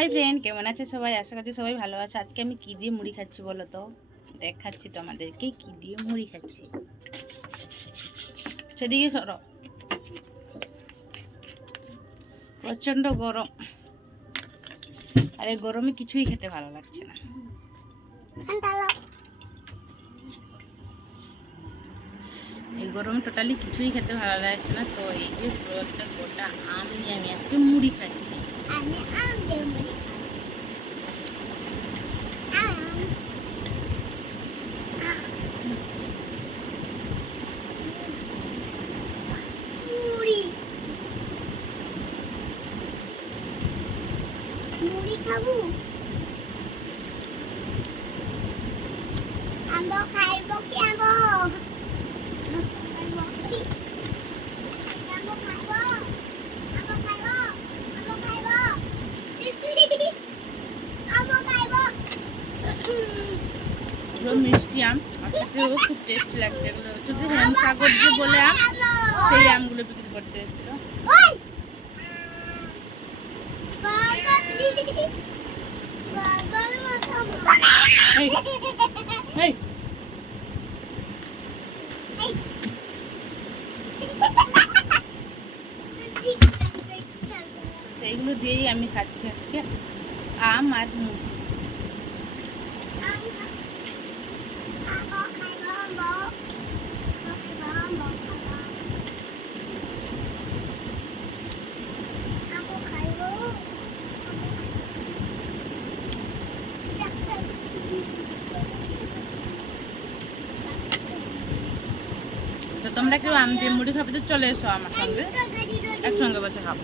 Hi friend, কেমন আছে সবাই? আশা করছি সবাই ভালো আছে। আজকে আমি কি দিয়ে মুড়ি খাচ্ছি বলো তো? দেখাচ্ছি তোমাদেরকে কি দিয়ে মুড়ি খাচ্ছি। সেদিকে সরো, প্রচন্ড গরম, আর এই গরমে কিছুই খেতে ভালো লাগছে না। এই গরমে টোটালি কিছুই খেতে ভালো লাগছে না। তো এই যে একটা গোটা আম নিয়ে আমি আজকে মুড়ি খাচ্ছি। মুড়ি খাবো, আম্ব খাইব কি আম্ব? পুরো মিষ্টি আম, আর খেতেও খুব টেস্টি লাগছে। এগুলো হচ্ছে যে হেমসাগর যে বলে আম, সেই আমগুলো বিক্রি করতে এসেছিল। সেইগুলো দিয়েই আমি খাচ্ছি আজকে আম আর মুড়ি। তো তোমরা কেউ আম দিয়ে মুড়ি খাবে তো চলে এসো আমার সঙ্গে, একসঙ্গে বসে খাবো।